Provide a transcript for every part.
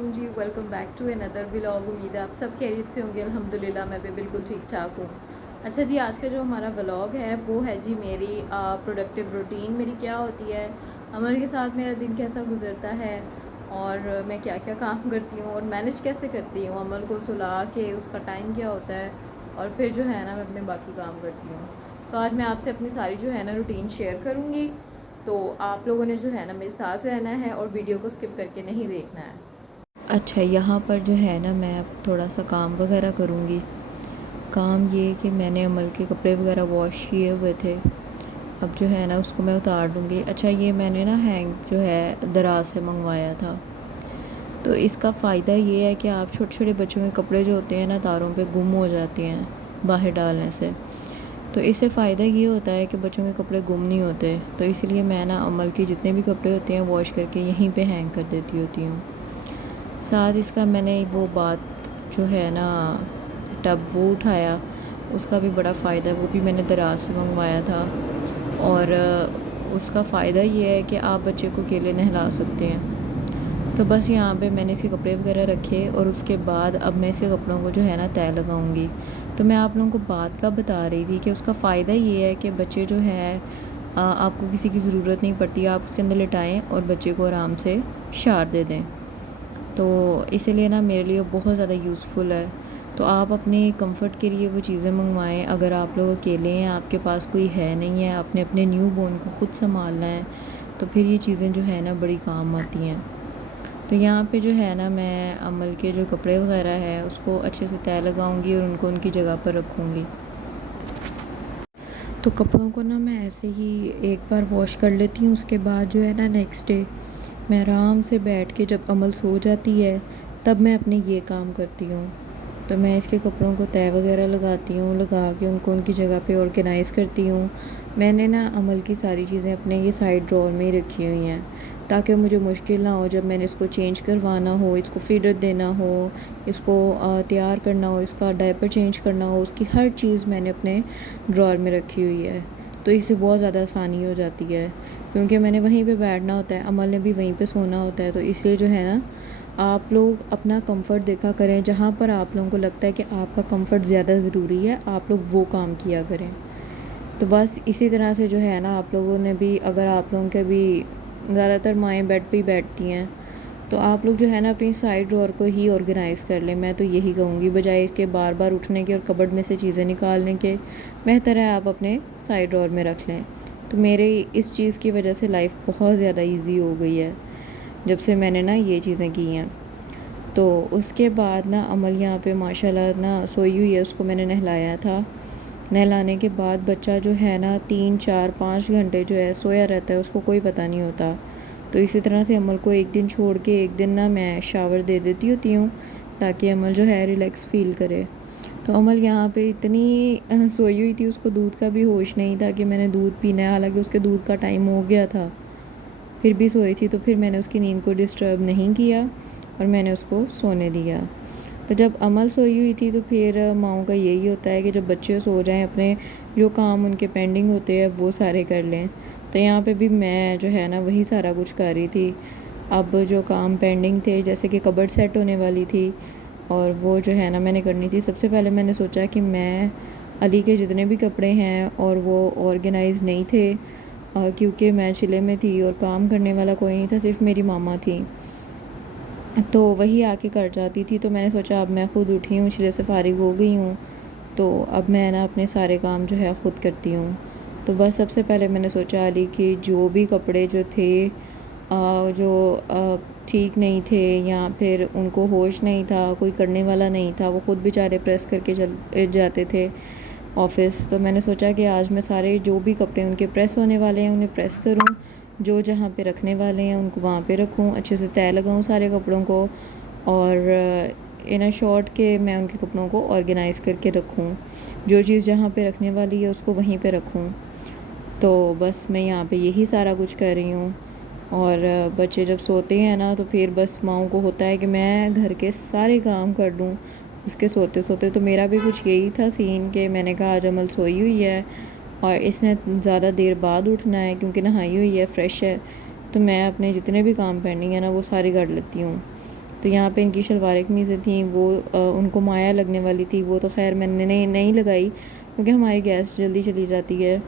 वालेकुम जी। Welcome back to another vlog. उम्मीद है आप सब खैरियत से होंगे। अल्हम्दुलिल्लाह मैं भी बिल्कुल ठीक ठाक हूँ। अच्छा जी, आज का जो हमारा व्लॉग है वो है जी मेरी प्रोडक्टिव रूटीन मेरी क्या होती है, अमल के साथ मेरा दिन कैसा गुजरता है और मैं क्या क्या काम करती हूँ और मैनेज कैसे करती हूँ अमल को सुला के, उसका टाइम क्या होता है और फिर जो है ना मैं अपने बाकी काम करती हूँ। तो आज मैं आपसे अपनी सारी जो है ना रूटीन शेयर करूँगी। तो आप लोगों ने जो है ना मेरे साथ रहना है और वीडियो को स्किप करके नहीं देखना है। अच्छा, यहाँ पर जो है ना मैं अब थोड़ा सा काम वगैरह करूँगी। काम ये कि मैंने अमल के कपड़े वगैरह वॉश किए हुए थे, अब जो है ना उसको मैं उतार दूँगी। अच्छा, ये मैंने ना हैंग जो है दराज से मंगवाया था। तो इसका फ़ायदा ये है कि आप छोटे छोटे बच्चों के कपड़े जो होते हैं ना तारों पे गुम हो जाते हैं बाहर डालने से। तो इससे फ़ायदा ये होता है कि बच्चों के कपड़े गुम नहीं होते। तो इसलिए मैं ना अमल के जितने भी कपड़े होते हैं वॉश करके यहीं पे हैंग कर देती होती हूँ। साथ इसका मैंने वो बात जो है ना टब वो उठाया, उसका भी बड़ा फ़ायदा है, वो भी मैंने दराज से मंगवाया था। और उसका फ़ायदा ये है कि आप बच्चे को अकेले नहला सकते हैं। तो बस यहाँ पे मैंने इसके कपड़े वगैरह रखे और उसके बाद अब मैं इसके कपड़ों को जो है ना तय लगाऊंगी। तो मैं आप लोगों को बात का बता रही थी कि उसका फ़ायदा ये है कि बच्चे जो है आपको किसी की ज़रूरत नहीं पड़ती, आप उसके अंदर लिटाएं और बच्चे को आराम से शार दे दें। तो इसीलिए ना मेरे लिए बहुत ज़्यादा यूज़फुल है। तो आप अपने कंफर्ट के लिए वो चीज़ें मंगवाएं। अगर आप लोग अकेले हैं, आपके पास कोई है नहीं है, आपने अपने न्यू बोर्न को ख़ुद संभालना है, तो फिर ये चीज़ें जो है ना बड़ी काम आती हैं। तो यहाँ पे जो है ना मैं अमल के जो कपड़े वगैरह है उसको अच्छे से तय लगाऊंगी और उनको उनकी जगह पर रखूँगी। तो कपड़ों को ना मैं ऐसे ही एक बार वॉश कर लेती हूँ, उसके बाद जो है ना नेक्स्ट डे मैं आराम से बैठ के जब अमल सो जाती है तब मैं अपने ये काम करती हूँ। तो मैं इसके कपड़ों को तय वगैरह लगाती हूँ, लगा के उनको उनकी जगह पे ऑर्गेनाइज़ करती हूँ। मैंने ना अमल की सारी चीज़ें अपने ये साइड ड्रॉर में ही रखी हुई हैं ताकि मुझे मुश्किल ना हो जब मैंने इसको चेंज करवाना हो, इसको फीडर देना हो, इसको तैयार करना हो, इसका डायपर चेंज करना हो, उसकी हर चीज़ मैंने अपने ड्रॉर में रखी हुई है। तो इससे बहुत ज़्यादा आसानी हो जाती है क्योंकि मैंने वहीं पे बैठना होता है, अमल ने भी वहीं पे सोना होता है। तो इसलिए जो है ना आप लोग अपना कंफर्ट देखा करें, जहाँ पर आप लोगों को लगता है कि आपका कंफर्ट ज़्यादा ज़रूरी है आप लोग वो काम किया करें। तो बस इसी तरह से जो है ना आप लोगों ने भी, अगर आप लोगों के भी ज़्यादातर माएँ बेड पे ही बैठती हैं, तो आप लोग जो है ना अपनी साइड ड्रॉर को ही ऑर्गेनाइज़ कर लें। मैं तो यही कहूँगी, बजाय इसके बार बार उठने के और कबर्ड में से चीज़ें निकालने के, बेहतर है आप अपने साइड ड्रॉर में रख लें। तो मेरे इस चीज़ की वजह से लाइफ बहुत ज़्यादा ईजी हो गई है जब से मैंने ना ये चीज़ें की हैं। तो उसके बाद ना अमल यहाँ पे माशाल्लाह ना सोई हुई है, उसको मैंने नहलाया था। नहलाने के बाद बच्चा जो है ना 3 4 5 घंटे जो है सोया रहता है, उसको कोई पता नहीं होता। तो इसी तरह से अमल को एक दिन छोड़ के एक दिन ना मैं शावर दे देती होती हूँ ताकि अमल जो है रिलैक्स फ़ील करे। तो अमल यहाँ पे इतनी सोई हुई थी, उसको दूध का भी होश नहीं था कि मैंने दूध पीना है, हालांकि उसके दूध का टाइम हो गया था, फिर भी सोई थी। तो फिर मैंने उसकी नींद को डिस्टर्ब नहीं किया और मैंने उसको सोने दिया। तो जब अमल सोई हुई थी तो फिर माँओं का यही होता है कि जब बच्चे सो जाएं अपने जो काम उनके पेंडिंग होते हैं वो सारे कर लें। तो यहाँ पे भी मैं जो है ना वही सारा कुछ कर रही थी। अब जो काम पेंडिंग थे, जैसे कि कबर्ड सेट होने वाली थी और वो जो है ना मैंने करनी थी। सबसे पहले मैंने सोचा कि मैं अली के जितने भी कपड़े हैं और वो ऑर्गेनाइज़ नहीं थे, क्योंकि मैं चिले में थी और काम करने वाला कोई नहीं था, सिर्फ मेरी मामा थी, तो वही आके कर जाती थी। तो मैंने सोचा अब मैं ख़ुद उठी हूँ, चिले से फ़ारिग हो गई हूँ, तो अब मैं ना अपने सारे काम जो है ख़ुद करती हूँ। तो बस सबसे पहले मैंने सोचा अली कि जो भी कपड़े जो थे जो ठीक नहीं थे या फिर उनको होश नहीं था, कोई करने वाला नहीं था, वो ख़ुद बेचारे प्रेस करके चल जाते थे ऑफ़िस। तो मैंने सोचा कि आज मैं सारे जो भी कपड़े उनके प्रेस होने वाले हैं उन्हें प्रेस करूं, जो जहाँ पे रखने वाले हैं उनको वहाँ पे रखूं, अच्छे से तय लगाऊं सारे कपड़ों को और इन अ शॉर्ट के मैं उनके कपड़ों को ऑर्गेनाइज़ करके रखूं, जो चीज़ जहाँ पे रखने वाली है उसको वहीं पे रखूं। तो बस मैं यहाँ पे यही सारा कुछ कर रही हूँ। और बच्चे जब सोते हैं ना तो फिर बस माँओं को होता है कि मैं घर के सारे काम कर दूँ उसके सोते सोते। तो मेरा भी कुछ यही था सीन कि मैंने कहा आज अमल सोई हुई है और इसने ज़्यादा देर बाद उठना है क्योंकि नहाई हुई है, फ्रेश है, तो मैं अपने जितने भी काम पेंडिंग है ना वो सारे कर लेती हूँ। तो यहाँ पे इनकी शलवार कमीज़ें थी, वो उनको माया लगने वाली थी, वो तो खैर मैंने नहीं लगाई क्योंकि हमारी गैस जल्दी चली जाती है,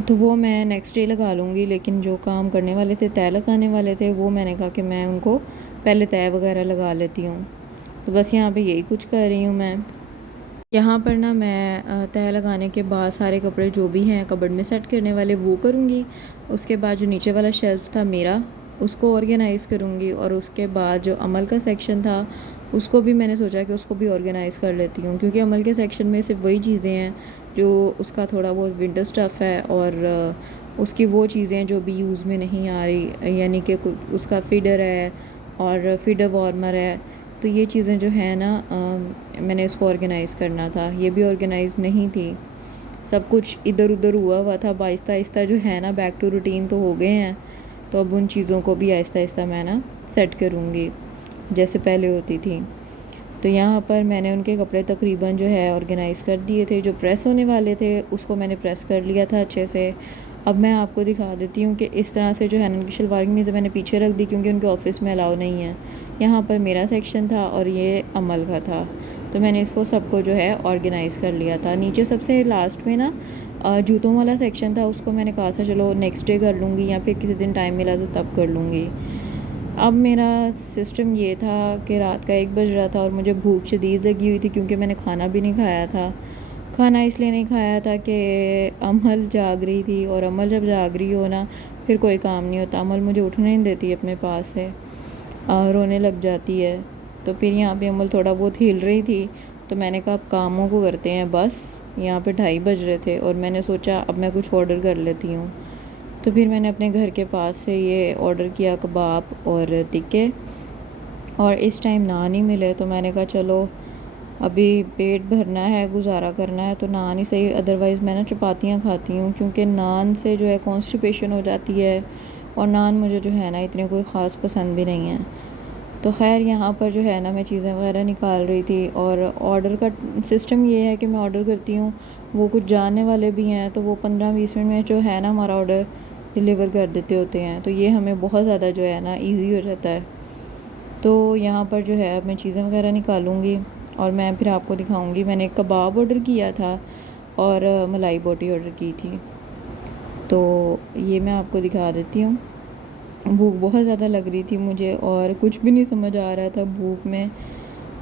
तो वो मैं नेक्स्ट डे लगा लूँगी। लेकिन जो काम करने वाले थे, तय लगाने वाले थे, वो मैंने कहा कि मैं उनको पहले तय वगैरह लगा लेती हूँ। तो बस यहाँ पे यही कुछ कर रही हूँ मैं। यहाँ पर ना मैं तय लगाने के बाद सारे कपड़े जो भी हैं कबर्ड में सेट करने वाले वो करूँगी। उसके बाद जो नीचे वाला शेल्फ़ था मेरा, उसको ऑर्गेनाइज़ करूँगी, और उसके बाद जो अमल का सेक्शन था उसको भी मैंने सोचा कि उसको भी ऑर्गेनाइज़ कर लेती हूँ, क्योंकि अमल के सेक्शन में सिर्फ वही चीज़ें हैं जो उसका थोड़ा बहुत विंटर स्टफ़ है, और उसकी वो चीज़ें जो भी यूज़ में नहीं आ रही, यानी कि उसका फीडर है और फीडर वार्मर है। तो ये चीज़ें जो है ना मैंने इसको ऑर्गेनाइज़ करना था, ये भी ऑर्गेनाइज़ नहीं थी, सब कुछ इधर उधर हुआ था। अब आहिस्ता आहिस्ता जो है ना बैक टू रूटीन तो हो गए हैं, तो अब उन चीज़ों को भी आहिस्ता आहिस्ता मैं ना सेट करूँगी जैसे पहले होती थी। तो यहाँ पर मैंने उनके कपड़े तकरीबन जो है ऑर्गेनाइज़ कर दिए थे, जो प्रेस होने वाले थे उसको मैंने प्रेस कर लिया था अच्छे से। अब मैं आपको दिखा देती हूँ कि इस तरह से जो है ना उनकी शलवार कमीज़ मैंने पीछे रख दी, क्योंकि उनके ऑफिस में अलाउ नहीं है। यहाँ पर मेरा सेक्शन था और ये अमल का था, तो मैंने इसको सबको जो है ऑर्गेनाइज़ कर लिया था। नीचे सबसे लास्ट में ना जूतों वाला सेक्शन था, उसको मैंने कहा था चलो नेक्स्ट डे कर लूँगी या फिर किसी दिन टाइम मिला तो तब कर लूँगी। अब मेरा सिस्टम ये था कि रात का 1 बज रहा था और मुझे भूख शदीद लगी हुई थी, क्योंकि मैंने खाना भी नहीं खाया था। खाना इसलिए नहीं खाया था कि अमल जाग रही थी, और अमल जब जाग रही हो ना फिर कोई काम नहीं होता। अमल मुझे उठने नहीं देती अपने पास से, रोने लग जाती है। तो फिर यहाँ पे अमल थोड़ा बहुत हिल रही थी, तो मैंने कहा अब कामों को करते हैं बस। यहाँ पे 2:30 बज रहे थे और मैंने सोचा अब मैं कुछ ऑर्डर कर लेती हूँ। तो फिर मैंने अपने घर के पास से ये ऑर्डर किया, कबाब और टिक्के, और इस टाइम नान ही मिले, तो मैंने कहा चलो अभी पेट भरना है, गुजारा करना है तो नान ही सही। अदरवाइज़ मैं ना चपातियाँ खाती हूँ, क्योंकि नान से जो है कॉन्स्टिपेशन हो जाती है, और नान मुझे जो है ना इतने कोई ख़ास पसंद भी नहीं है। तो खैर यहाँ पर जो है ना मैं चीज़ें वगैरह निकाल रही थी, और ऑर्डर का सिस्टम ये है कि मैं ऑर्डर करती हूँ, वो कुछ जानने वाले भी हैं, तो वो 15-20 मिनट में जो है ना हमारा ऑर्डर डिलीवर कर देते होते हैं। तो ये हमें बहुत ज़्यादा जो है ना ईज़ी हो जाता है। तो यहाँ पर जो है अब मैं चीज़ें वगैरह निकालूँगी और मैं फिर आपको दिखाऊँगी। मैंने एक कबाब ऑर्डर किया था और मलाई बोटी ऑर्डर की थी, तो ये मैं आपको दिखा देती हूँ। भूख बहुत ज़्यादा लग रही थी मुझे और कुछ भी नहीं समझ आ रहा था भूख में,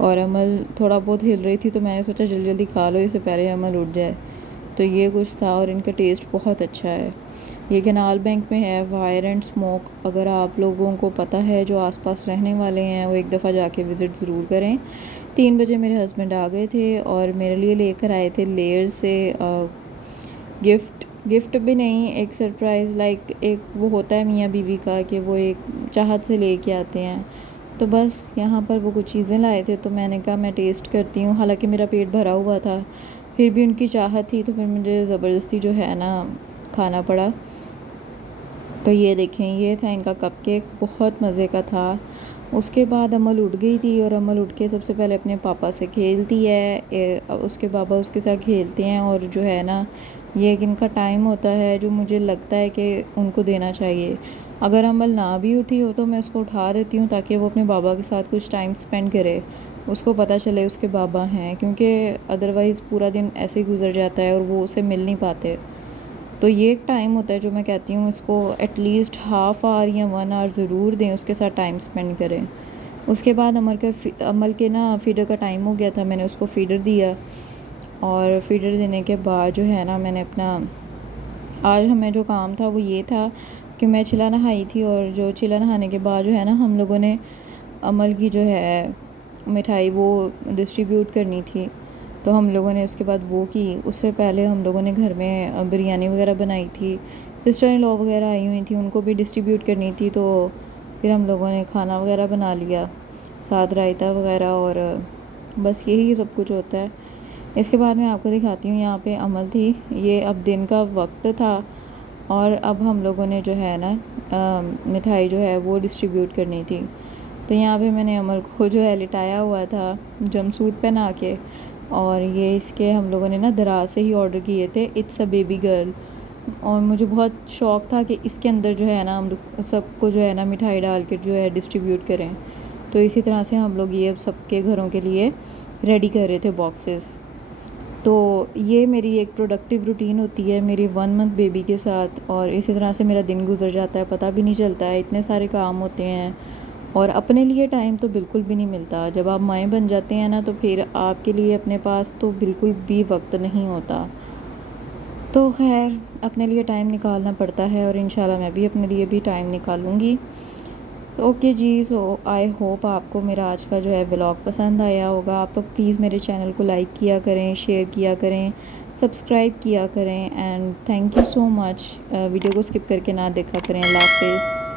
और अमल थोड़ा बहुत हिल रही थी, तो मैंने सोचा जल्दी जल्दी खा लो इससे पहले अमल उठ जाए। तो ये कुछ था, और इनका टेस्ट बहुत अच्छा है। ये कैनाल बैंक में है, फायर एंड स्मोक। अगर आप लोगों को पता है, जो आसपास रहने वाले हैं, वो एक दफ़ा जाके विज़िट ज़रूर करें। 3 बजे मेरे हस्बैंड आ गए थे और मेरे लिए लेकर आए थे लेयर से गिफ्ट भी नहीं, एक सरप्राइज़, लाइक एक वो होता है मियाँ बीवी का कि वो एक चाहत से लेके आते हैं। तो बस यहाँ पर वो कुछ चीज़ें लाए थे, तो मैंने कहा मैं टेस्ट करती हूँ। हालांकि मेरा पेट भरा हुआ था, फिर भी उनकी चाहत थी, तो फिर मुझे ज़बरदस्ती जो है ना खाना पड़ा। तो ये देखें, ये था इनका कपकेक, बहुत मज़े का था। उसके बाद अमल उठ गई थी, और अमल उठ के सबसे पहले अपने पापा से खेलती है, उसके पापा उसके साथ खेलते हैं, और जो है ना ये एक इनका टाइम होता है जो मुझे लगता है कि उनको देना चाहिए। अगर अमल ना भी उठी हो तो मैं उसको उठा देती हूँ, ताकि वो अपने बाबा के साथ कुछ टाइम स्पेंड करे, उसको पता चले उसके बाबा हैं, क्योंकि अदरवाइज़ पूरा दिन ऐसे ही गुजर जाता है और वो उसे मिल नहीं पाते। तो ये एक टाइम होता है जो मैं कहती हूँ इसको एटलीस्ट हाफ़ आवर या 1 आवर ज़रूर दें, उसके साथ टाइम स्पेंड करें। उसके बाद अमल के ना फ़ीडर का टाइम हो गया था, मैंने उसको फ़ीडर दिया, और फ़ीडर देने के बाद जो है ना मैंने अपना आज हमें जो काम था वो ये था कि मैं चिला नहाई थी, और जो चिला नहाने के बाद जो है ना हम लोगों ने अमल की जो है मिठाई वो डिस्ट्रीब्यूट करनी थी, तो हम लोगों ने उसके बाद वो की। उससे पहले हम लोगों ने घर में बिरयानी वगैरह बनाई थी, सिस्टर इन लॉ वगैरह आई हुई थी, उनको भी डिस्ट्रीब्यूट करनी थी। तो फिर हम लोगों ने खाना वगैरह बना लिया, साथ रायता वगैरह, और बस यही सब कुछ होता है। इसके बाद मैं आपको दिखाती हूँ, यहाँ पे अमल थी, ये अब दिन का वक्त था, और अब हम लोगों ने जो है ना मिठाई जो है वो डिस्ट्रीब्यूट करनी थी। तो यहाँ पे मैंने अमल को जो है लिटाया हुआ था जंप सूट पहना के, और ये इसके हम लोगों ने ना दराज से ही ऑर्डर किए थे, इट्स अ बेबी गर्ल। और मुझे बहुत शौक़ था कि इसके अंदर जो है ना हम सबको जो है ना मिठाई डाल के जो है डिस्ट्रीब्यूट करें। तो इसी तरह से हम लोग ये अब सबके घरों के लिए रेडी कर रहे थे बॉक्सेस। तो ये मेरी एक प्रोडक्टिव रूटीन होती है मेरी 1 मंथ बेबी के साथ, और इसी तरह से मेरा दिन गुजर जाता है, पता भी नहीं चलता है, इतने सारे काम होते हैं और अपने लिए टाइम तो बिल्कुल भी नहीं मिलता। जब आप माएँ बन जाते हैं ना, तो फिर आपके लिए अपने पास तो बिल्कुल भी वक्त नहीं होता। तो खैर अपने लिए टाइम निकालना पड़ता है और इंशाल्लाह मैं भी अपने लिए भी टाइम निकालूँगी। ओके जी, सो आई होप आपको मेरा आज का जो है व्लॉग पसंद आया होगा। आप प्लीज़ मेरे चैनल को लाइक किया करें, शेयर किया करें, सब्सक्राइब किया करें, and thank you so much. Video को स्किप करके ना देखा करें। अल्लाह हाफ़िज़।